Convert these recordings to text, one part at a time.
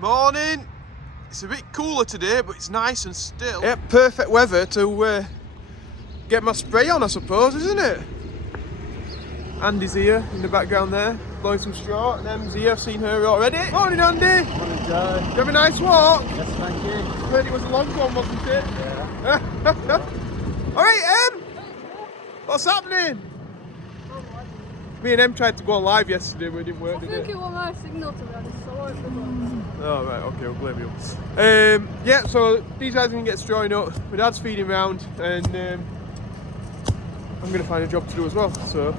Morning. It's a bit cooler today, but it's nice and still. Yeah, perfect weather to get my spray on, I suppose, isn't it? Andy's here in the background there, blowing some straw, and Em's here. I've seen her already. Morning, Andy. Morning, Joe. Did you have a nice walk? Yes, thank you. Heard it was a long one, wasn't it? Yeah. All right, Em. What's happening? Me and Em tried to go on live yesterday, but it didn't work, did it? I think it was my signal to be honest, so I won't bother. Oh, right, okay, we'll blame you. Yeah, so these guys are going to get strawing up. My dad's feeding round, and I'm going to find a job to do as well. So,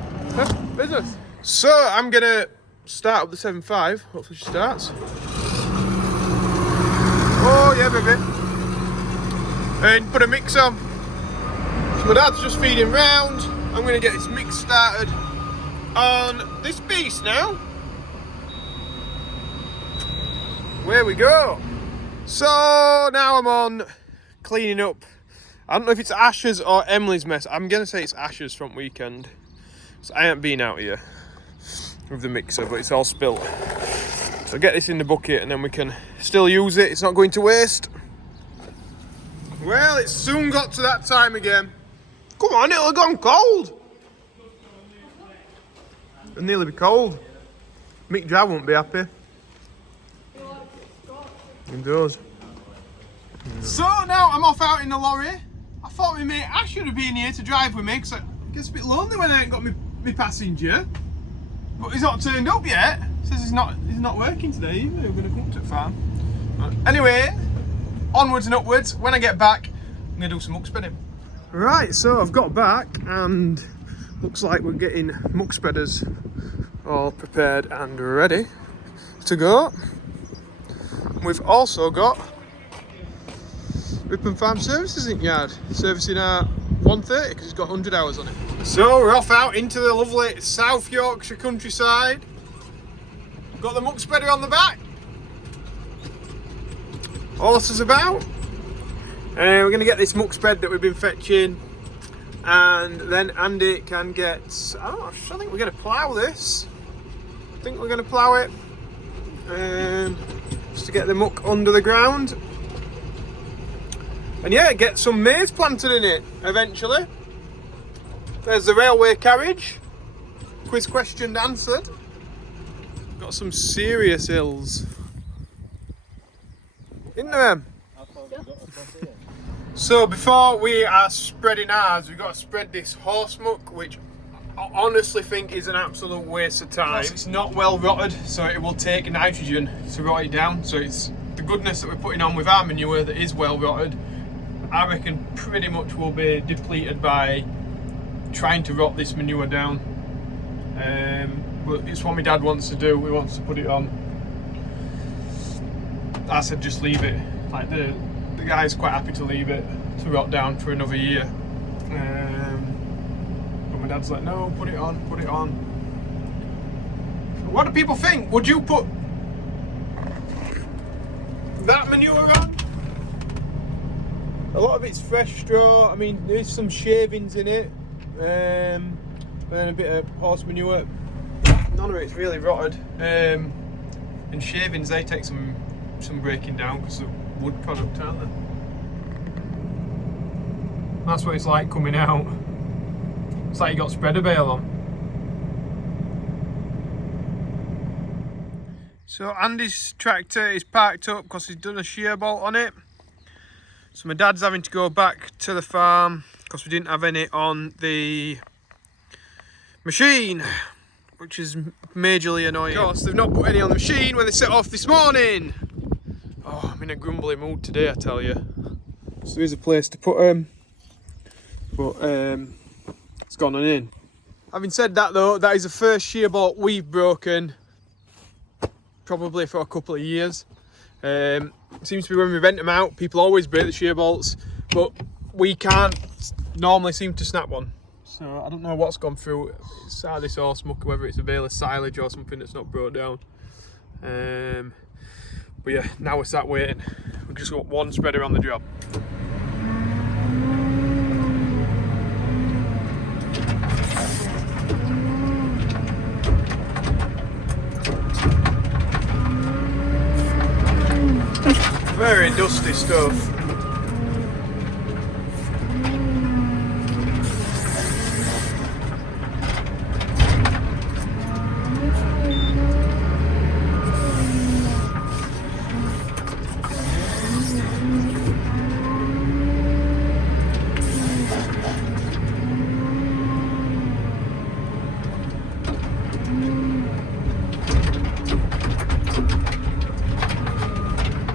business. So, I'm going to start up the 7.5. Hopefully she starts. Oh, yeah, baby. And put a mix on. So my dad's just feeding round. I'm going to get this mix started on this beast now. Where we go. So now I'm on cleaning up. I don't know if it's Ash's or Emily's mess. I'm gonna say it's Ash's from weekend. So I haven't been out here with the mixer, but it's all spilt. So get this in the bucket and then we can still use it. It's not going to waste. Well, it's soon got to that time again. Come on, it'll have gone cold. It'll nearly be cold. Mick Dry won't be happy. Indoors. So now I'm off out in the lorry. I thought my mate Ash should have been here to drive with me because it gets a bit lonely when I ain't got my passenger. But he's not turned up yet. Says he's not working today either. We're going to come up to the farm. Anyway, onwards and upwards. When I get back, I'm going to do some muck spreading. Right, so I've got back and looks like we're getting muck spreaders all prepared and ready to go. We've also got Ripon Farm Services in yard, servicing our 130 because it's got 100 hours on it. So we're off out into the lovely South Yorkshire countryside. Got the muck spreader on the back. All this is about. We're going to get this muck spread that we've been fetching, and then Andy can get. I think we're going to plough this. I think we're going to plough it. Just to get the muck under the ground. And yeah, get some maize planted in it eventually. There's the railway carriage. Quiz questioned, answered. Got some serious hills. Isn't there? So before we are spreading ours, we've got to spread this horse muck, which I honestly think is an absolute waste of time. It's not well rotted, so it will take nitrogen to rot it down. So it's the goodness that we're putting on with our manure that is well rotted. I reckon pretty much will be depleted by trying to rot this manure down. But it's what my dad wants to do. He wants to put it on. I said just leave it. Like the guy's quite happy to leave it to rot down for another year. My dad's like, no, put it on, put it on. What do people think? Would you put that manure on? A lot of it's fresh straw. I mean, there's some shavings in it, and a bit of horse manure. None of it's really rotted. And shavings, they take some breaking down because of wood product, aren't they? That's what it's like coming out. It's like you got spreader bale on. So Andy's tractor is parked up because he's done a shear bolt on it. So my dad's having to go back to the farm because we didn't have any on the machine, which is majorly annoying. Of course, they've not put any on the machine when they set off this morning. Oh, I'm in a grumbly mood today, I tell you. So there's a place to put them, but it's gone on in. Having said that though, that is the first shear bolt we've broken probably for a couple of years. Seems to be when we rent them out, people always break the shear bolts, but we can't normally seem to snap one. So I don't know what's gone through inside this horse muck, whether it's a bale of silage or something that's not brought down. But yeah, now we're sat waiting. We've just got one spreader on the job. Very dusty stuff.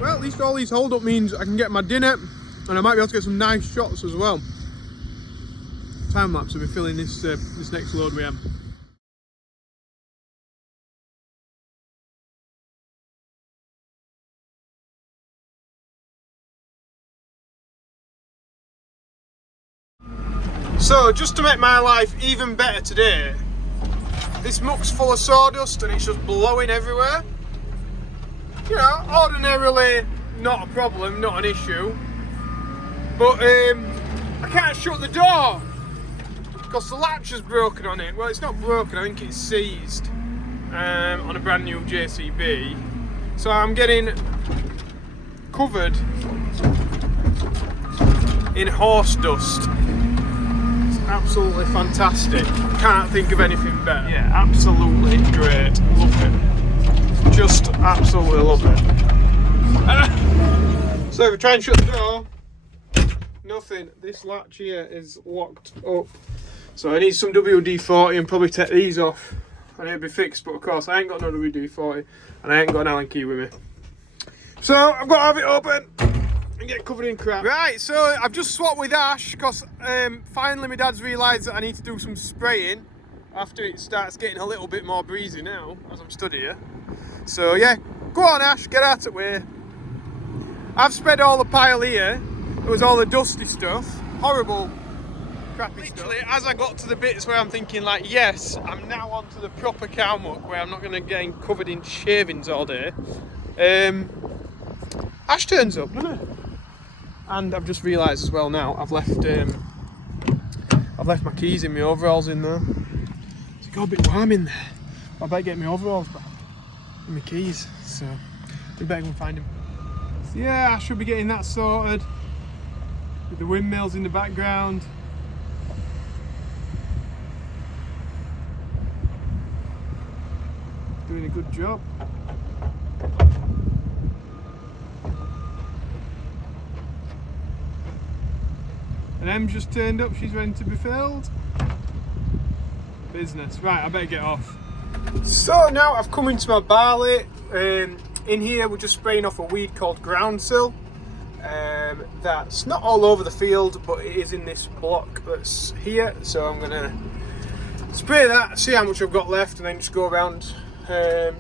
At least all these hold up means I can get my dinner and I might be able to get some nice shots as well. Time lapse will be filling this this next load we have. So just to make my life even better today, this muck's full of sawdust and it's just blowing everywhere. You know, ordinarily not a problem, not an issue, but I can't shut the door because the latch is broken on it. Well, it's not broken, I think it's seized on a brand new JCB, so I'm getting covered in horse dust. It's absolutely fantastic, can't think of anything better. Yeah, absolutely great, love it. Just absolutely love it. So if I try and shut the door, nothing. This latch here is locked up. So I need some WD-40 and probably take these off and it'll be fixed, but of course I ain't got no WD-40 and I ain't got an Allen key with me. So I've got to have it open and get covered in crap. Right, so I've just swapped with Ash because finally my dad's realised that I need to do some spraying after it starts getting a little bit more breezy now as I'm stood here. So yeah, go on Ash, get out of the way. I've spread all the pile here. There was all the dusty stuff, horrible, crappy stuff. As I got to the bits where I'm thinking like, yes, I'm now on to the proper cow muck where I'm not going to get covered in shavings all day. Ash turns up, doesn't it? And I've just realised as well now, I've left my keys in my overalls in there. It's got a bit warm in there. I better get my overalls back. My keys, so we better go and find him. So yeah, I should be getting that sorted with the windmills in the background. Doing a good job. And Em's just turned up, she's ready to be filled. Business. Right, I better get off. So now I've come into my barley. In here we're just spraying off a weed called groundsill. That's not all over the field, but it is in this block that's here. So I'm going to spray that, see how much I've got left, and then just go around the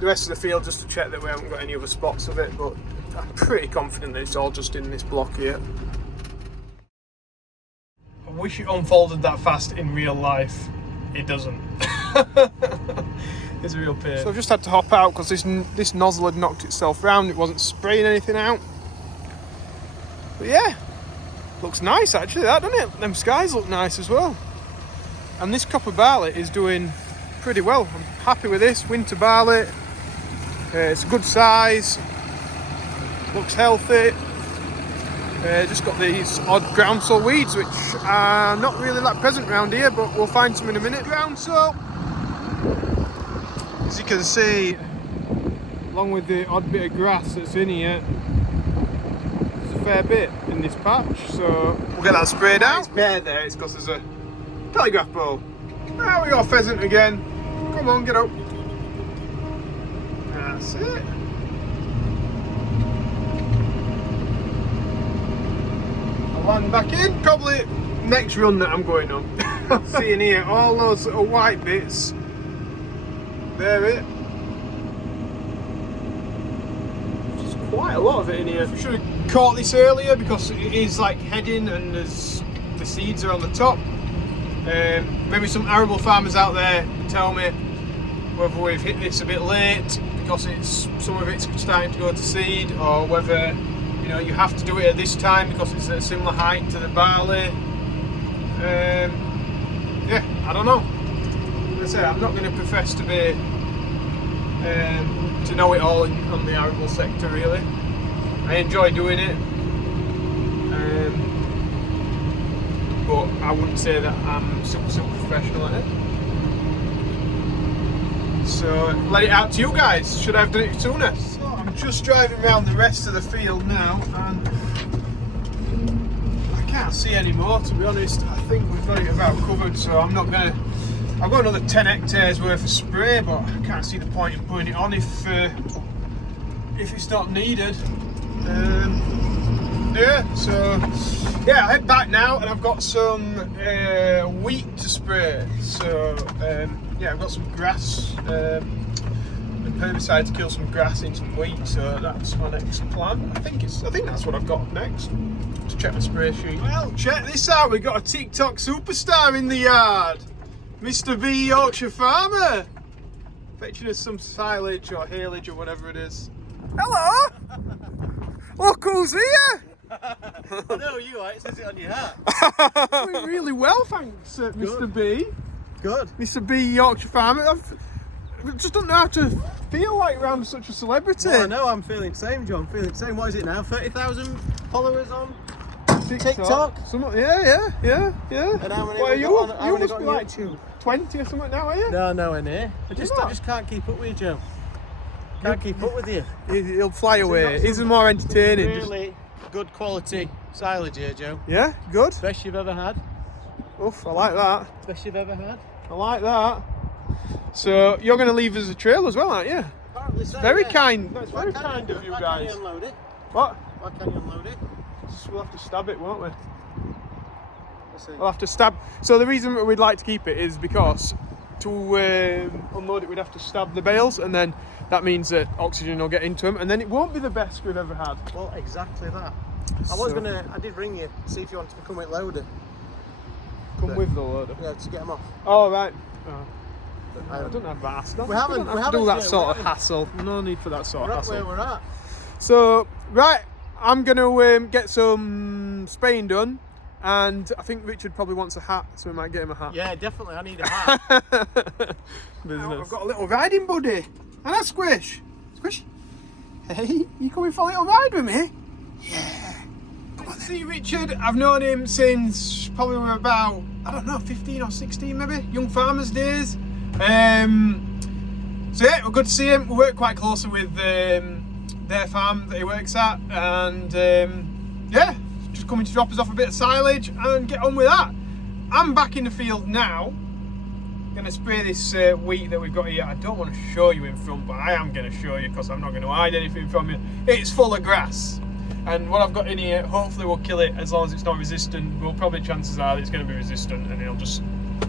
rest of the field just to check that we haven't got any other spots of it. But I'm pretty confident that it's all just in this block here. I wish it unfolded that fast in real life. It doesn't. It's a real pain. So I've just had to hop out because this nozzle had knocked itself round. It wasn't spraying anything out. But yeah, looks nice actually, that, doesn't it? Them skies look nice as well. And this copper barley is doing pretty well. I'm happy with this winter barley. It's a good size. Looks healthy. Just got these odd groundsel weeds, which are not really that present around here, but we'll find some in a minute. Groundsel, as you can see, along with the odd bit of grass that's in here, there's a fair bit in this patch, so we'll get that sprayed out. It's bare there, it's because there's a telegraph pole. Now we got a pheasant again. Come on, get up. That's it. Land back in, probably next run that I'm going on. Seeing here all those little white bits. There it. There's quite a lot of it in here. I should have caught this earlier because it is like heading and there's the seeds are on the top. Maybe some arable farmers out there can tell me whether we've hit this a bit late because some of it's starting to go to seed, or whether you know you have to do it at this time because it's at a similar height to the barley. Yeah, I don't know. As I say, I'm not going to profess to be to know it all on the arable sector really. I enjoy doing it, but I wouldn't say that I'm super professional at it. So let it out to you guys. Should I have done it sooner? So I'm just driving around the rest of the field now, and I can't see any more, to be honest. I think we've got it about covered, so I'm not gonna. I've got another 10 hectares worth of spray, but I can't see the point in putting it on if it's not needed. I head back now, and I've got some wheat to spray. So I've got some grass and herbicide to kill some grass in some wheat. So that's my next plan. I think that's what I've got next. To check my spray sheet. Well, check this out. We've got a TikTok superstar in the yard, Mr. B Yorkshire Farmer, fetching us some silage or haylage or whatever it is. Hello! Look who's here! I know you are, it says it on your hat. Doing really well, thanks, Mr. B. Good. Mr. B Yorkshire Farmer. I just don't know how to feel like around such a celebrity. Well, I know, I'm feeling the same, John. Feeling the same. What is it now? 30,000 followers on TikTok? Yeah. And how many Well, have we you got on, how you many must got be on like YouTube? 20 or something now, are you? No, nowhere near. I just not? can't keep up with you, Joe. Can't keep up with you. He'll fly away. He's more entertaining. Really good quality silage here, Joe. Yeah, good. Best you've ever had. Oof, I like that. Best you've ever had. I like that. So you're going to leave us a trail as well, aren't you? Apparently so, Very yeah. kind. That's very kind of you Why guys. can't you unload it? What? Why can't you unload it? We'll have to stab it, won't we? Let's see. We'll have to stab. So the reason we'd like to keep it is because to unload it, we'd have to stab the bales, and then that means that oxygen will get into them, and then it won't be the best we've ever had. Well, exactly that. I did ring you to see if you wanted to come with loader. Come with the loader. Yeah, to get them off. Oh, right. Oh. I don't have that hassle. We haven't to do that yeah, sort of hassle. No need for that sort We're of at where hassle. we're at. So, right, I'm going to get some spraying done, and I think Richard probably wants a hat, so we might get him a hat. Yeah, definitely. I need a hat. Business. I've got a little riding buddy. And that's Squish. Squish. Hey, you coming for a little ride with me? Yeah. Come on, see Richard. I've known him since probably we're about, I don't know, 15 or 16 maybe, young farmers days. So yeah, we're good to see him. We work quite closely with their farm that he works at, and yeah, just coming to drop us off a bit of silage and get on with that. I'm back in the field now. Going to spray this wheat that we've got here. I don't want to show you in front, but I am going to show you because I'm not going to hide anything from you. It's full of grass, and what I've got in here hopefully will kill it as long as it's not resistant. Well, probably chances are that it's going to be resistant, and it'll just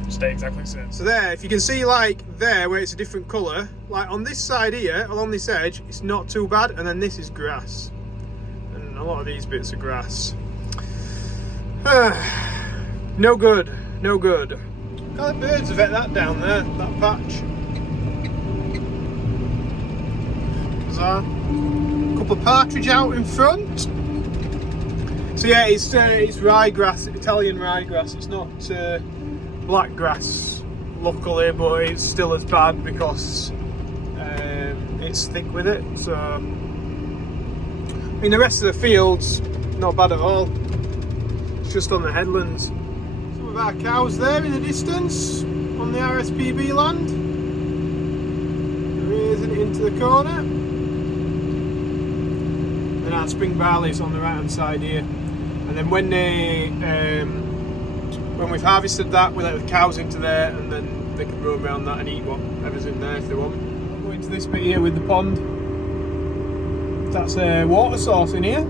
stay exactly the same. So there, if you can see, like there where it's a different colour, like on this side here along this edge, it's not too bad, and then this is grass, and a lot of these bits are grass. No good, no good. How the birds have ate that down there, that patch. Bizarre. Couple of partridge out in front. So yeah, it's ryegrass, Italian ryegrass. It's not black grass, luckily, but it's still as bad because it's thick with it. So I mean, the rest of the field's not bad at all. It's just on the headlands. Some of our cows there in the distance on the RSPB land, raising it into the corner. And our spring barley's on the right hand side here. And then when we've harvested that, we let the cows into there, and then they can roam around that and eat whatever's in there if they want. I'll go into this bit here with the pond. That's a water source in here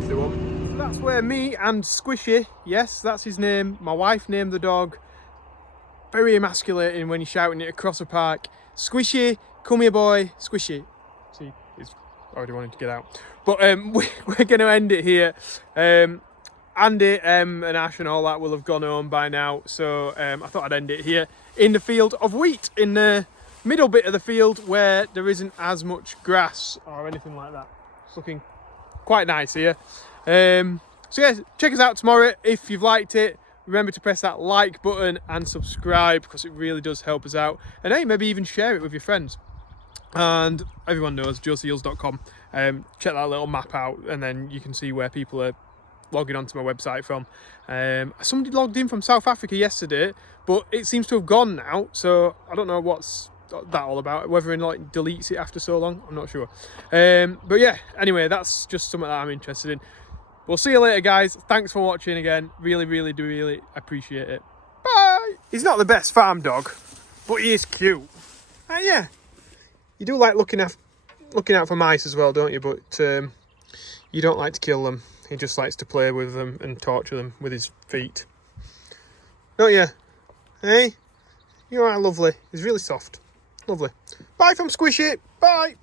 if they want. So that's where me and Squishy, yes, that's his name, my wife named the dog. Very emasculating when you're shouting it across a park. Squishy, come here boy, Squishy. See, he's already wanting to get out. But we're going to end it here. Andy and Ash and all that will have gone home by now, so I thought I'd end it here in the field of wheat, in the middle bit of the field where there isn't as much grass or anything like that. It's looking quite nice here. So yeah, check us out tomorrow if you've liked it. Remember to press that like button and subscribe because it really does help us out, and hey, maybe even share it with your friends. And everyone knows joeseals.com. Check that little map out, and then you can see where people are logging onto my website from. Somebody logged in from South Africa yesterday, but it seems to have gone now, so I don't know what's that all about, whether it like deletes it after so long, I'm not sure. But yeah, anyway, that's just something that I'm interested in. We'll see you later, guys. Thanks for watching again. Really appreciate it. Bye. He's not the best farm dog, but he is cute. Yeah, you do like looking out for mice as well, don't you? But you don't like to kill them. He just likes to play with them and torture them with his feet. Don't you? Hey? You're alright, lovely. He's really soft. Lovely. Bye from Squishy. Bye.